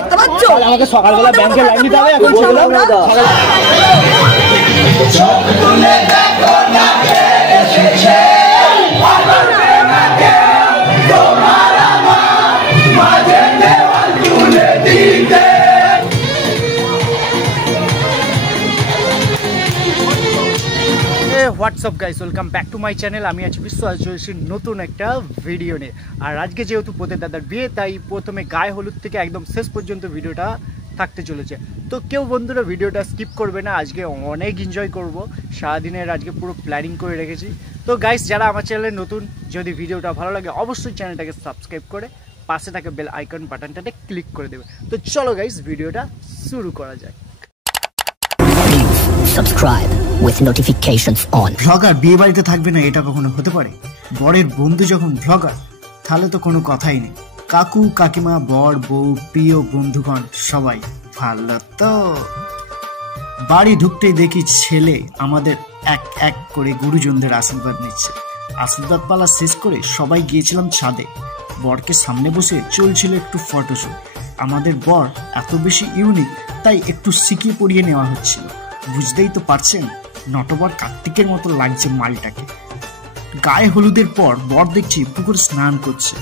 দেখতে পাচ্ছ? আমাকে সকালবেলা ব্যাংকে লাইন দিতে হবে, এখন ছেড়ে দাও। WhatsApp guys, welcome back to my channel. আমি আছি বিশ্বাস জয়সীর নতুন একটা ভিডিও নিয়ে। আর আজকে যেহেতু পোতের দাদার বিয়ে, তাই প্রথমে গায়ে হলুদ থেকে একদম শেষ পর্যন্ত ভিডিওটা থাকতে চলেছে। তো কেউ বন্ধুরা ভিডিওটা স্কিপ করবে না, আজকে অনেক এনজয় করব। সারাদিনের আজকে পুরো প্ল্যানিং করে রেখেছি। তো গাইস, যারা আমার চ্যানেলে নতুন, যদি ভিডিওটা ভালো লাগে অবশ্যই চ্যানেলটাকে সাবস্ক্রাইব করে পাশে থাকা বেল আইকন বাটনটাতে ক্লিক করে দেবে। তো চলো গাইস, ভিডিওটা শুরু করা যায়। Subscribe with notifications on. Vlogger বিয়ে বাড়িতে থাকবে না, এটা কখনো হতে পারে? বরের বন্ধু যখন ভ্লগার, তাহলে তো কোনো কথাই নেই। কাকু কাকিমা বর বউ প্রিয় বন্ধুগণ সবাই ভালো তো। বাড়ি ঢুকতেই দেখি ছেলে আমাদের এক এক করে গুরুজনদের আশীর্বাদ নিচ্ছে। আশীর্বাদ পালা শেষ করে সবাই গিয়েছিলাম ছাদে। বরকে সামনে বসে চলছিল একটু ফটোশুট। আমাদের বর এত বেশি ইউনিক, তাই একটু শিখিয়ে পড়িয়ে নেওয়া হচ্ছিল। বুঝতেই তো পারছেন, নটবর কার্তিকের মতো লাগছে মালটাকে। গায়ে হলুদের পর বর দেখছি পুকুরে স্নান করছে।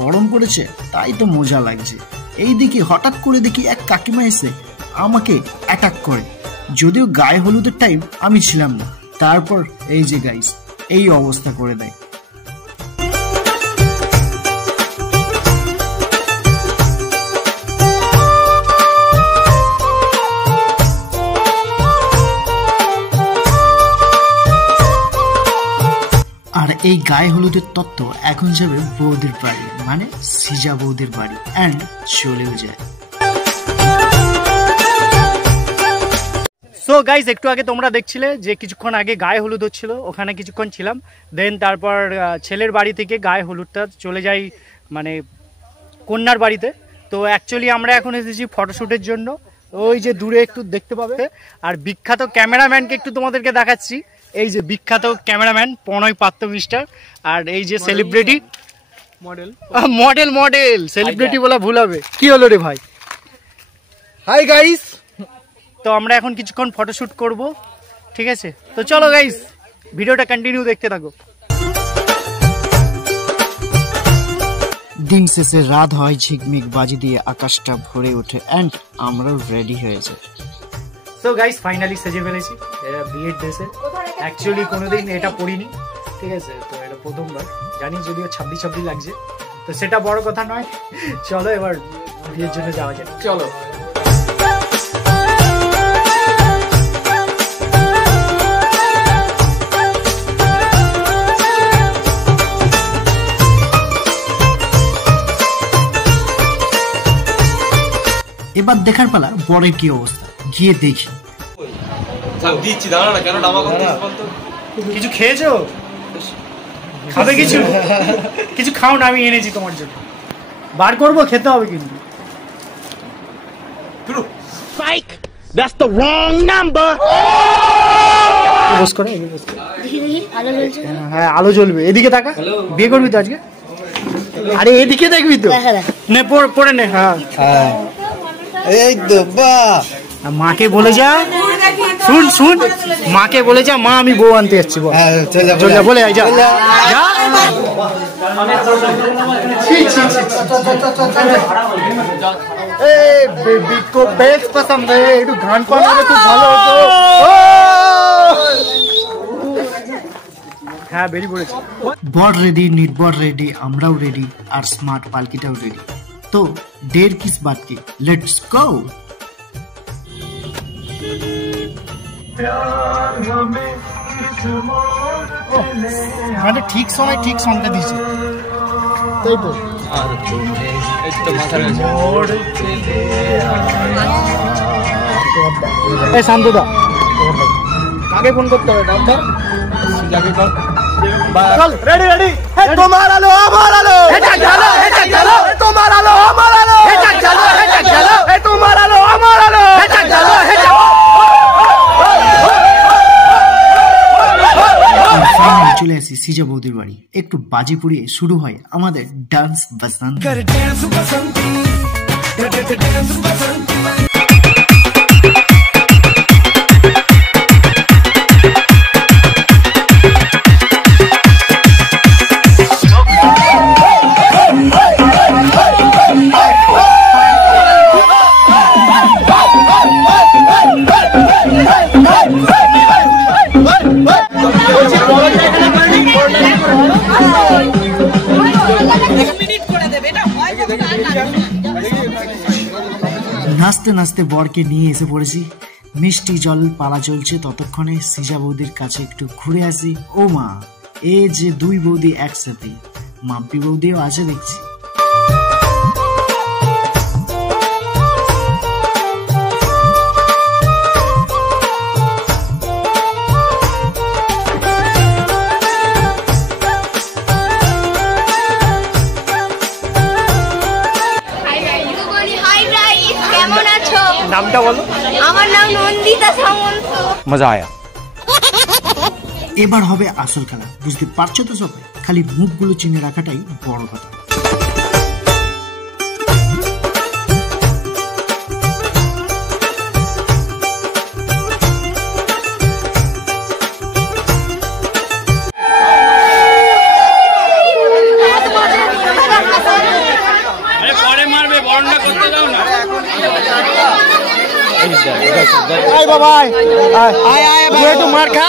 গরম পড়েছে তাই তো মজা লাগছে। এইদিকে হঠাৎ করে দেখি এক কাকিমা এসে আমাকে অ্যাটাক করে। যদিও গায়ে হলুদের টাইম আমি ছিলাম না। তারপর এই যে গাইস, এই অবস্থা করে দেয়। আর এই গায়ে হলুদের তত্ত্ব এখন যাবে বৌদির বাড়ি, মানে সিজা বৌদির বাড়ি, এন্ড চলেও যায়। সো গাইজ, একটু আগে তোমরা দেখছিলে যে কিছুক্ষণ আগে গায়ে হলুদ হচ্ছিল, ওখানে কিছুক্ষণ ছিলাম। দেন তারপর ছেলের বাড়ি থেকে গায়ে হলুদটা চলে যাই মানে কন্যার বাড়িতে। তো অ্যাকচুয়ালি আমরা এখন এসেছি ফটোশ্যুটের জন্য। ওই যে দূরে একটু দেখতে পাবে। আর বিখ্যাত ক্যামেরাম্যানকে একটু তোমাদেরকে দেখাচ্ছি। এই যে বিখ্যাত ক্যামেরাম্যান প্রণয় পাত্র মিস্টার। আর এই যে সেলিব্রিটি মডেল সেলিব্রিটি বলা ভুল হবে। কি হলো রে ভাই? Hi guys. তো আমরা এখন কিছুক্ষণ ফটোশ্যুট করব, ঠিক আছে? তো চলো গাইস, ভিডিওটা কন্টিনিউ দেখতে থাকো। দিন শেষে রাত হয়, ঝিকমিক বাজি দিয়ে আকাশটা ভরে ওঠে, এন্ড আমরাও রেডি হয়ে যাই। সো গাইস, ফাইনালি সেজে ফেলেছি বিয়ের ড্রেসে। অ্যাকচুয়ালি কোনোদিন এটা পরিনি, ঠিক আছে? তো এটা প্রথমবার, জানি যদিও ছাব্বিশ ছাব্বিশ লাগছে, তো সেটা বড় কথা নয়। চলো এবার বিয়ের জন্য যাওয়া যায়, চলো। এবার দেখার পালা বরের কি অবস্থা, গিয়ে দেখি। কিছু খেয়েছো? খাবে কিছু? কিছু খাও না, আমি এনেছি তোমার জন্য। বার করবো, খেতে হবে কিন্তু। That's the wrong number. বস করে, হ্যাঁ আলো জ্বলবে। এদিকে তাকা। বিয়ে করবি তো আজকে? আরে এদিকে দেখবি তো। নে পড়ে নে। হ্যাঁ এই তো বাহ। মাকে বলে যা, শুন মাকে বলে যা, মা আমি বউ আনতে যাচ্ছি। চল যা, বলে যা। বেবি কো বেশ পছন্দ है, একটু গান পাঠালে তো ভালো হতো। হ্যাঁ বেরিয়ে পড়েছি। বর রেডি, নির্বর রেডি, আমরাও রেডি, আর স্মার্ট পালকিটাও রেডি। তো দেড় কিস বাদ কি, লেটস গো। মানে ঠিক সময় ঠিক সংটা দিয়েছে, তাই তো? এই শান্তদা, কাকে ফোন করতে হবে? নাম্বার চল। রেডি। তোমার আলো আমার আলো, এটা চলো তোমার আলো আমার আলো, এটা চলো তোমার আলো আমার আলো, এটা চলো। চলে আসি সিজা বৌদির বাড়ি। একটু বাজি পুড়িয়ে শুরু হয় আমাদের ডান্স বাজনা। নাচতে নাচতে বরকে নিয়ে এসে পড়েছি। মিষ্টি জল পালা চলছে, ততক্ষণে সিজা বৌদির কাছে একটু ঘুরে আসি। ও মা, এ যে দুই বৌদি একসাথে, মাম্পি বৌদিও আছে দেখছি। নামটা বলো। আমার নাম নন্দিতা সামন্ত। মজা আয়া। এবার হবে আসল খেলা, বুঝতে পারছো তো সবাই? খালি মুখগুলো চিনে রাখাটাই বড় কথা। মার খা।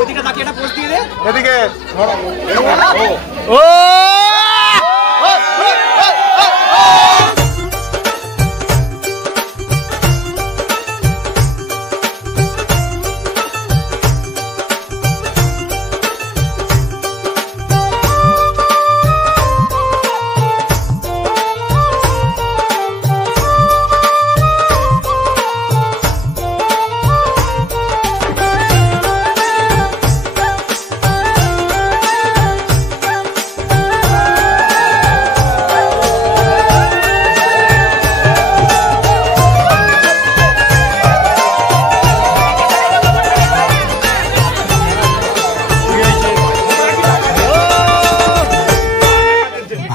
ওদিকে তাকিয়ে একটা পোস্ট দিয়ে দে। এদিকে ও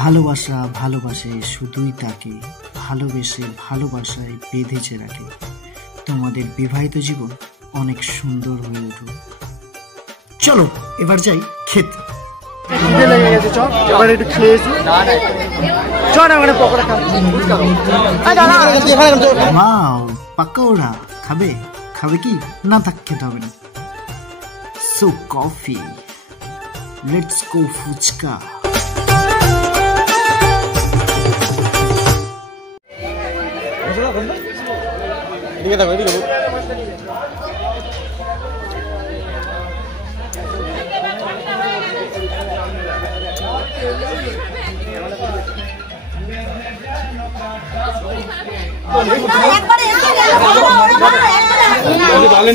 ভালোবাসা ভালোবাসে শুধুই তাকে, ভালোবেসে ভালোবাসায় বেঁধেছে রাখে। তোমাদের বিবাহিত জীবন অনেক সুন্দর হয়ে উঠুক। চলো এবার যাই খেতে। লেগে গেছে, চল এবার একটু খেয়েছি। চল আমরা পকোড়া খাবো। ওয়াও, পাকোড়া খাবে? খাবে কি? না থাক, খেতে হবে না। So coffee, let's go fuchka.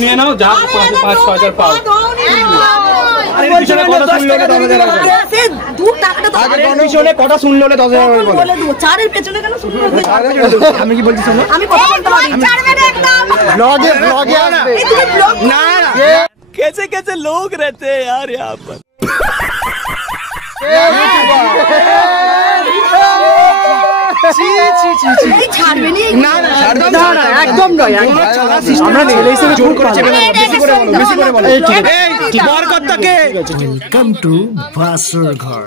নিয়ে নাও, যা 5-6 পাও। কথা শুনলো 10,000 আমি কি বলছি শোনো, আমি কথা বলতে পারি। না कैसे कैसे लोग रहते हैं यार यहाँ पर। একদম নয়, আমরা ছেলে হিসেবে জোর করে ওয়েলকাম টু বাসর ঘর।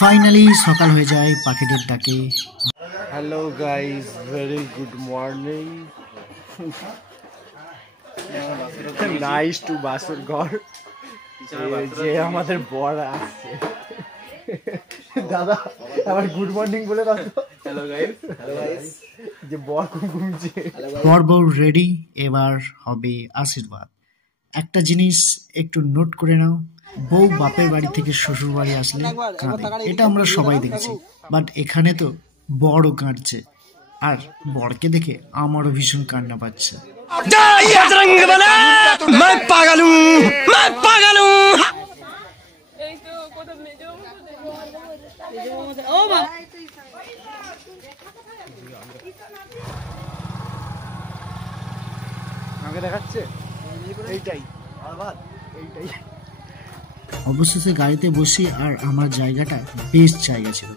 ফাইনালি সকাল হয়ে যায় পাখিদের ডাকে। Hello guys, very good morning. Nice to বাসর ঘর। যে আমাদের বর আসছে। দাদা আবার গুড মর্নিং বলে দাও। হ্যালো গাইস, যে বর ঘুমছে। বর বউ রেডি, এবার হবে আশীর্বাদ। একটা জিনিস একটু নোট করে নাও, বউ বাপের বাড়ি থেকে শ্বশুর বাড়ি আসলে কাঁদে, এটা আমরা সবাই দেখেছি। বাট এখানে তো বড়ও কাঁদছে, আর বরকে দেখে আমারও ভীষণ কান্না পাচ্ছে। আমাকে দেখাচ্ছে এইটাই। অবশেষে গাড়িতে বসি, আর আমার জায়গাটা বেশ জায়গা ছিল।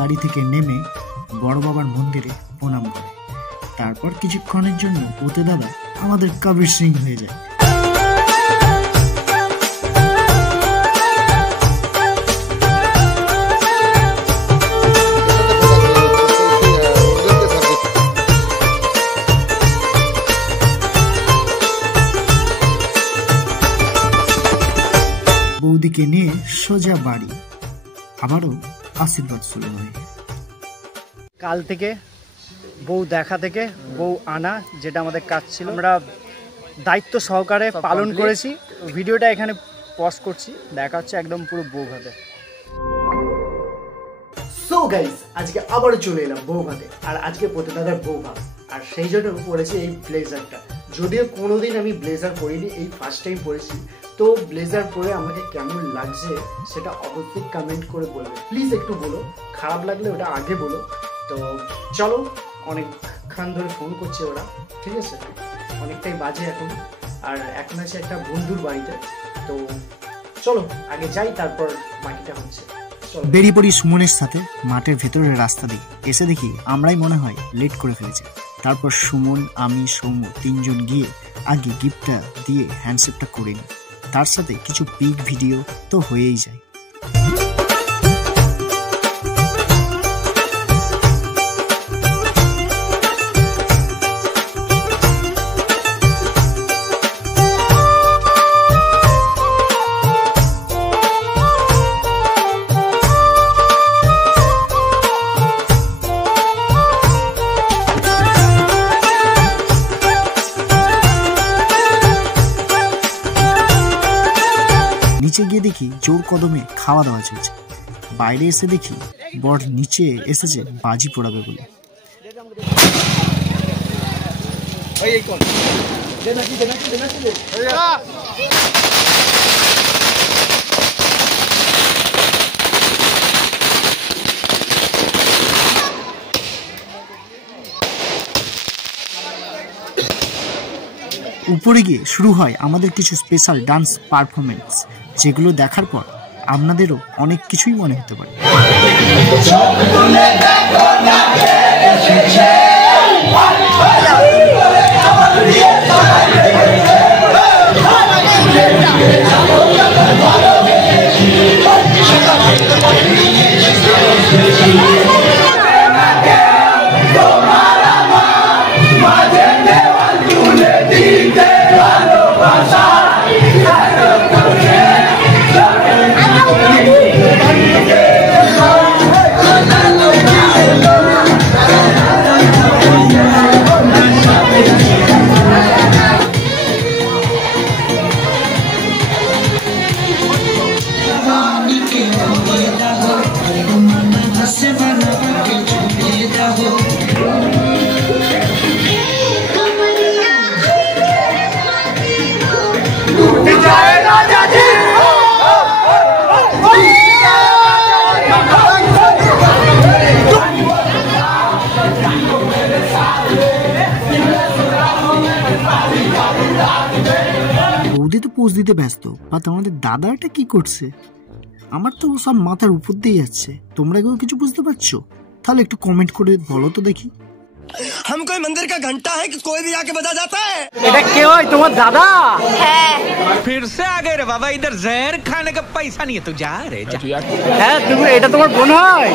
গাড়ি থেকে নেমে বড় বাবার মন্দিরে প্রণাম করে। তারপর কিছুক্ষণের জন্য পোতে দাদা আমাদের কবির সিং হয়ে যায়। বৌদিকে নিয়ে সোজা বাড়ি, আবারও আশীর্বাদ শুরু হয়। কাল থেকে বউ দেখা থেকে বউ আনা, যেটা আমাদের কাজ ছিল, আমরা দায়িত্ব সহকারে পালন করেছি। ভিডিওটা এখানে পজ করছি, দেখা হচ্ছে একদম পুরো বউ ভাতে। সো গাইস, আজকে আবারও চলে এলাম বউ ভাতে, আর আজকে পোতে দাদার বউ ভাত, আর সেই জন্য পরেছি এই ব্লেজারটা। যদিও কোনোদিন আমি ব্লেজার পরিনি, এই ফার্স্ট টাইম পরেছি। তো ব্লেজার পরে আমাকে কেমন লাগছে সেটা অবশ্যই কমেন্ট করে বলবে, প্লিজ একটু বলো, খারাপ লাগলে ওটা আগে বলো। তো চলো, অনেকক্ষণ ধরে ফোন করছে ওরা, ঠিক আছে, অনেকটাই বাজে এখন, আর এখন আছে একটা বন্ধুর বাড়িতে। তো চলো আগে যাই, তারপর বাকিটা হচ্ছে। বেরিয়ে পড়ি সুমনের সাথে মাঠের ভেতরের রাস্তা দিয়ে। এসে দেখি আমরাই মনে হয় লেট করে ফেলেছি। তারপর সুমন, আমি, সৌম্য তিনজন গিয়ে আগে গিফটটা দিয়ে হ্যান্ডশেকটা করে নিই। তার সাথে কিছু পিক ভিডিও তো হয়েই যায়। নিচে গিয়ে দেখি জোর কদমে খাওয়া দাওয়া চলছে। বাইরে এসে দেখি বর নিচে এসেছে বাজি পোড়াবে বলে। উপরে গিয়ে শুরু হয় আমাদের কিছু স্পেশাল ডান্স পারফরমেন্স, যেগুলো দেখার পর আপনাদেরও অনেক কিছুই মনে হতে পারে। বৌদি তো পোজ দিতে ব্যস্ত, বা তোমাদের দাদা এটা কি করছে? আমার তো সব মাথার উপর দিয়ে যাচ্ছে। তোমরা কেউ কিছু বুঝতে পারছো? তাহলে একটু কমেন্ট করে বলো তো দেখি। हम कोई मंदिर का घंटा है कि कोई भी आके बजा जाता है? এটা কে হয়, তোমার দাদা? হ্যাঁ, फिर से आ गए रे बाबा, इधर जहर खाने का पैसा नहीं है, तू जा रे जा। হ্যাঁ, তুমি, এটা তোমার বোন হয়?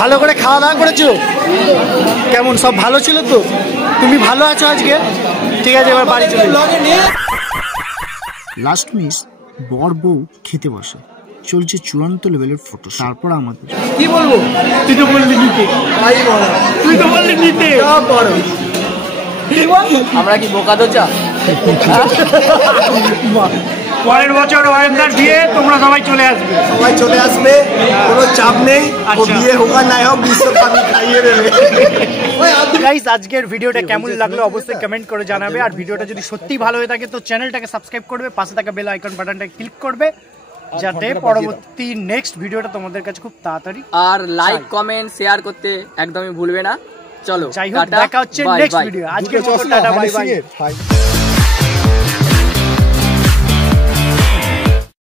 ভালো করে খাওয়া দাওয়া করেছো? কেমন, সব ভালো ছিল তো? তুমি ভালো আছো আজকে? ঠিক আছে, এবার বাড়ি চলে যাও। লাস্ট মিস বর বউ খেতে বসে, চলছে চূড়ান্ত লেভেলের ফটো। তারপর আমাদের কি বলবো, তুই তো বললি নিতে, তুই তো বললি নিতে, আমরা কি বোকা দোচা? পরের বছর ওয়েন্দার বিয়ে, তোমরা সবাই চলে আসবে, কোনো চাপ নেই, বিয়ে হোক আর নাই হোক, বিশ্বকাপে খাইয়ে দেবে। গাইস, আজকের ভিডিওটা কেমন লাগলো অবশ্যই কমেন্ট করে জানাবে, আর ভিডিওটা যদি সত্যি ভালো হয়ে থাকে তো চ্যানেলটাকে সাবস্ক্রাইব করবে, পাশে থাকা বেল আইকন বাটনটা ক্লিক করবে, যাতে পরবর্তী নেক্সট ভিডিওটা তোমাদের কাছে খুব তাড়াতাড়ি। আর লাইক কমেন্ট শেয়ার করতে একদমই ভুলবে না। চলো, যাই হোক, দেখা হচ্ছে নেক্সট ভিডিও। আজকের মতো টাটা, বাই বাই।